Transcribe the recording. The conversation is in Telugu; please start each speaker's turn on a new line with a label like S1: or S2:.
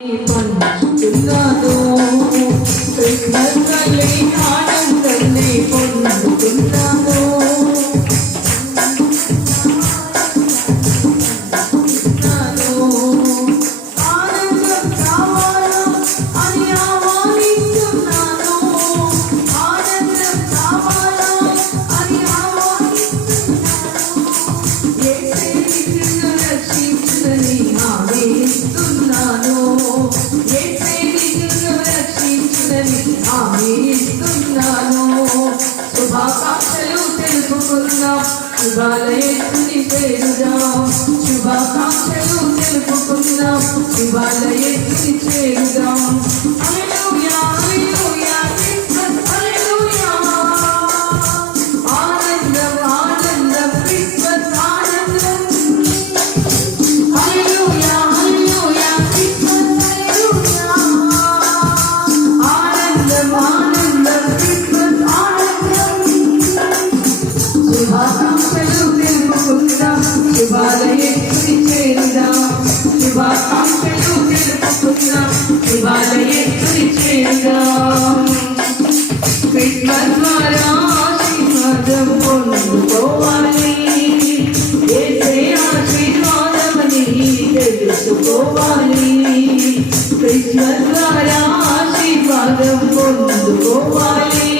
S1: పంచుతున్నాను రక్షించునని హామీస్తున్నాను శుభాకాంక్షలు తెలుపుకుందాం. శుభాలయేసుని చేరుదాం. శుభాకాంక్షలు తెలుపుకుందాం. శుభాలయేసుని పేరు శుభాకాంక్షలు తెలుపుకుందాం శుభాలయేసుని చేరుదాం శుభాకాంక్షలు తెలుపుకుందాం శుభాలయేసుని చేరుదాం క్రిస్మస్ ద్వారా ఆశీర్వాదం పొందుకోవాలి ఏసే ఆశీర్వాదమని తెలుసుకోవాలి క్రిస్మస్ ద్వారా ఆశీర్వాదం పొందుకోవాలి